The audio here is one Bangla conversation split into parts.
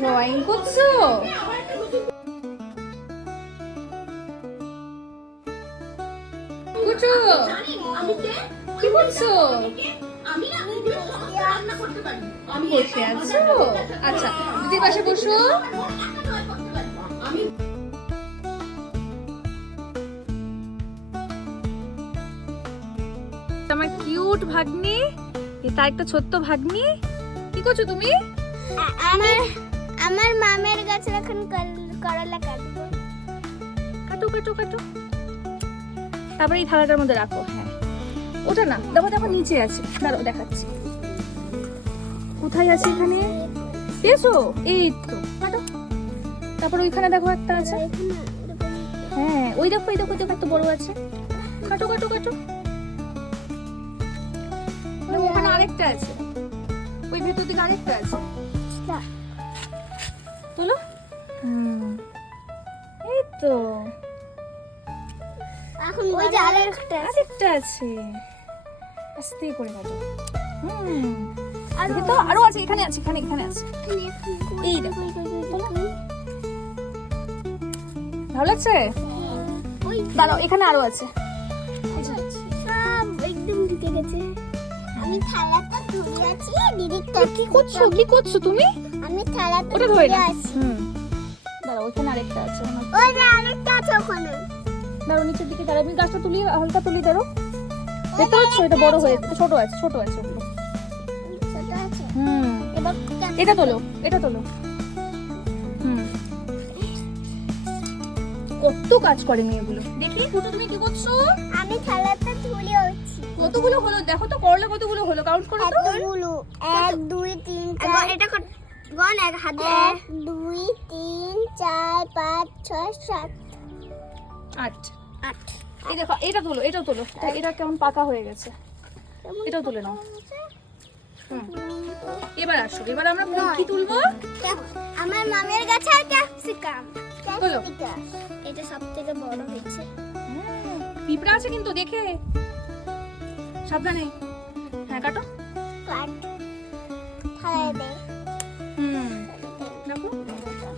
ড্রয়িং করছো? কুচু কি করছো? বসে আছো? আচ্ছা দিদির পাশে বসো। আমার কিউট ভাগ্নি, এটা একটা ছোট্ট ভাগ্নি। কি করছো তুমি? আমার মামের গাছে এখন করলা কাটবো। কাটো কাটো কাটো, তারপরে এই থালাটার মধ্যে রাখো। হ্যাঁ ওটা না, দেখো দেখো নিচে আছে, দাঁড়াও দেখাচ্ছি। কোথায় আছে? এখানে পেয়েছো? এই তো কাটো। তারপর ওইখানে দেখো একটা আছে। হ্যাঁ ওই দেখো, এই দেখো, দেখো একটা বড় আছে। কাটো কাটো কাটো। ওখানে আরেকটা আছে, ওই ভেতর দিকে আরেকটা আছে। চলো। এই তো এখন ওই যে আরেকটা আছে, আস্তে করে কাটো। তো আরো আছে, এখানে আছে, এখানে আছে। এই দেখো, ভালো লাগছে? দাঁড়াও, এখানে আরো আছে। সব একদম ঢুকে গেছে। আমি থালাটা ধরে আছি, দিদি কি করছো? কি করছো তুমি? আমি থালাটা ওটা ধরে ধরে না। আছি। দাঁড়াও, ওখানে আরেকটা আছে। ওই যে আরেকটা আছে ওখানে। দাঁড়াও, নিচের দিকে দাঁড়াও। আমি গাছটা তুলি, হালকা তুলি। দাঁড়াও, দেখতে পাচ্ছ? এটা বড় হয়ে, ছোট আছে, ছোট আছে ওগুলো। ছোট আছে। এবার এটা তোলো, এটা তোলো। কত কাজ করে মেয়েগুলো। দেখি ফুটো, তুমি কি করছো? আমি থালাটা ধরে আছি। কতগুলো হলো দেখো তো, করলে কতগুলো হলো, কাউন্ট করো তো। এতগুলো 1 2 3 4 এটা গন এক হাতে 1 2 3 4 5 6 7 8 8 এই দেখো, এটা তোলো, এটা তোলো। এটা কেমন পাকা হয়ে গেছে, এটাও তুলে নাও। এবার আসো, এবার আমরা কি তুলবো? আমার মামের গাছে আর ক্যাপসিকাম। বলো। এটা সবথেকে বড় হয়েছে। পিঁপড়া আছে কিন্তু, দেখে সাবধানে। হ্যাঁ কাটো। কাট থালায় দে। দেখো,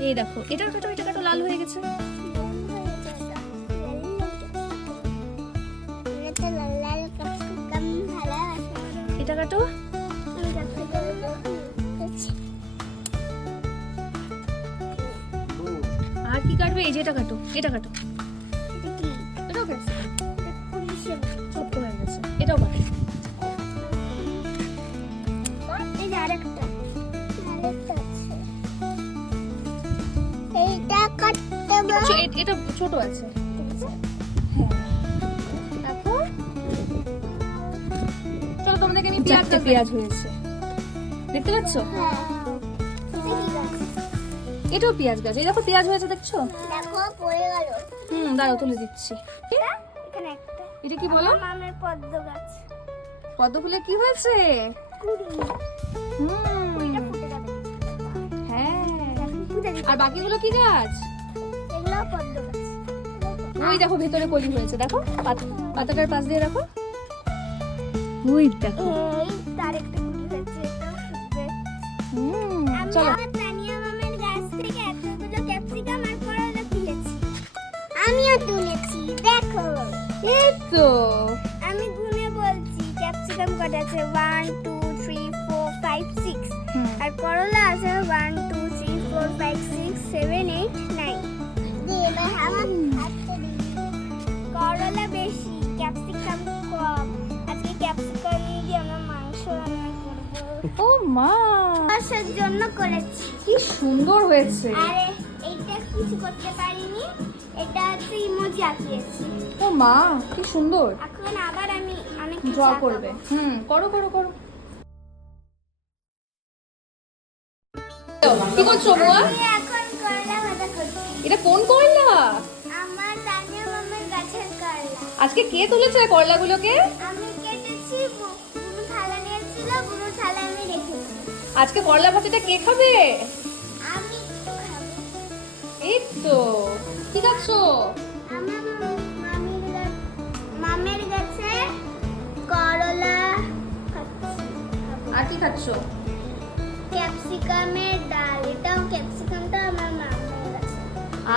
এই দেখো, এটা কাটো, এটা কাটো, লাল হয়ে গেছে। এটা লাল লাল ক্যাপসিকাম ভালো আছে। এটা কাটো। আর কি কাটবে? এই যে এটা কাটো, এটা কাটো। এটাও ক্যাপসিকাম, ছোট্ট হয়ে গেছে। এটাও কাটো। এই যে আরেকটা আছে। এইটা কাটতে হবে। এটা ছোট আছে। তারপর চলো, তোমাদেরকে আমি পেঁয়াজ হয়েছে, দেখতে পাচ্ছ? এটাও পেঁয়াজ গাছ। এই দেখো, পেঁয়াজ হয়েছে, দেখছো? দেখো পড়ে গেল। দাঁড়াও, তুলে দিচ্ছি। এখানে একটা। এটা কি বলো? মামের পদ্ম গাছ। পদ্ম ফুলে কি হয়েছে? কুড়ি। এটা ফুটে যাবে। হ্যাঁ, ফুটে যাবে। আর বাকিগুলো কি গাছ? এগুলো পদ্ম গাছ। ওই দেখো, ভেতরে কলি হয়েছে, দেখো পাতাটার পাশ দিয়ে দেখো। ওই দেখো। এই তার একটা কুড়ি হয়েছে, এটাও ফুটবে। চলো। আমি তানিয়া মামের গাছ থেকে এতগুলো ক্যাপসিকাম আর করলা তুলেছি। আমিও তুলেছি, দেখো। এই তো আমি গুনে বলছি ক্যাপসিকাম কটা আছে 1 2 3 4 5 6 আর করলা আছে 1 2 3 4 5 6 7 8 9। এবার আমার হাতে দিই। করলা বেশি, ক্যাপসিকাম কম। আজকে ক্যাপসিকাম দিয়ে আমরা মাংস রান্না করব। ও মা, মাছের জন্য করেছি। কি সুন্দর হয়েছে। আরে এইটা কিছু করতে পারিনি, এটা হচ্ছে ইমোজি আঁকিয়েছি। ও মা, কি সুন্দর। এখন আবার আমি অনেক ড্র করবে। করো করো করো। কি করছো বুয়া? আমি এখন করলা ভাজা করছি। এটা কোন করলা? আমার তানিয়া মামার গাছের করলা। আজকে কে তুলেছে করলাগুলোকে? আমি কেটেছি, বুনু থালা নিয়েছিল, বুনু থালা আমি রেখেছি। আজকে করলা ভাজাটা কে খাবে? আমি খাবো। এই তো, কি খাচ্ছো? আমার মামের গাছে করলা খাচ্ছি। আর কি খাচ্ছো? ক্যাপসিকাম ক্যাপসিকামের ডাল, এটাও ক্যাপসিকামটা আমার মামার আছে।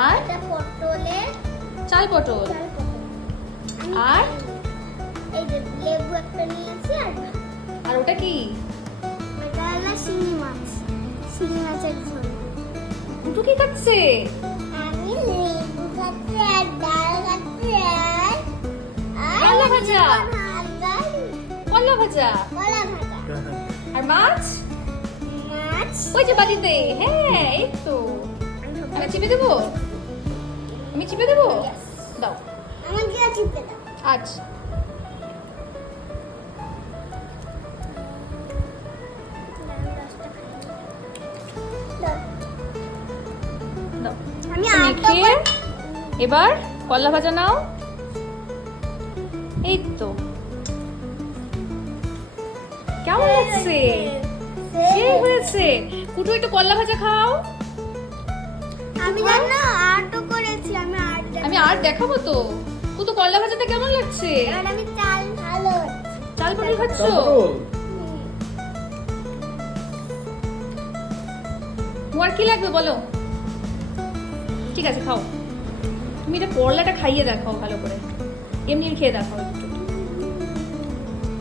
আর এটা পটলের চাল পটল। চাল পটল। আমি আর? খাইনি। এই যে লেবু একটা নিয়েছি আর ভাত। আর ওটা কি? এটা হলো শিঙি মাছ, শিঙি মাছের ঝোল। দুটো কি খাচ্ছে? আমি লেবু খাচ্ছি আর ডাল খাচ্ছি আর কলা ভাজা। কলা ভাজা। কলা ভাজা, আর মাছ? মাছ। ওই যে বাড়িতে। হ্যাঁ, এই তো। আমি চিপে দেবো? আমি চিপে দেবো? Yes. দাও। আমাকে চিপে দাও। আচ্ছা। দাও। আমি মেখে এবার কলা ভাজা নাও। এই তো। কেমন লাগছে? সেই হয়েছে। কুটু একটু কলা ভাজা খাও। আমি জানো আর্টও করেছি, আমি আর দেখাবো তো। কুটু কলা ভাজাটা কেমন লাগছে? এবার আমি চাল ভালো চাল পটল খাচ্ছ? তোমার কি লাগবে বলো? ঠিক আছে, খাও। তুমি এটা করলাটা খাইয়ে দেখাও ভালো করে। এমনি খেয়ে দেখাও একটু।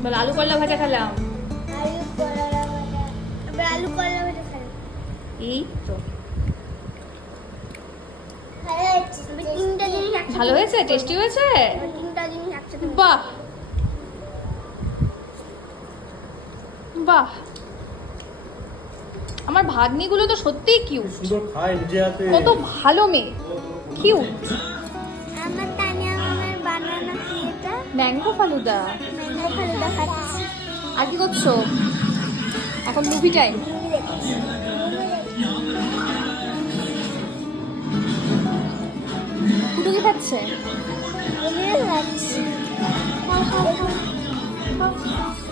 বলো আলু করলা ভাজা খেলাম। আলু কলা ভাজা, এবার আলু কলা ভাজা খাই। এই তো। ভালো হয়েছে। আমি তিনটা জিনিস একসাথে, ভালো হয়েছে? টেস্টি হয়েছে? আমি তিনটা জিনিস একসাথে বাহ বাহ, আমার ভাগ্নিগুলো তো সত্যিই কিউট। সুন্দর খায় নিজে হাতে। কত ভালো মেয়ে, কিউট। আমার তানিয়া মামার বানানো কি এটা? ম্যাঙ্গো ফালুদা। ম্যাঙ্গো ফালুদা খাচ্ছি। আর কি করছো এখন? Movie time. মুভি দেখছি। কুটু কি খাচ্ছে? মুভি খাচ্ছি। খাও, খাও, খাও। খাও।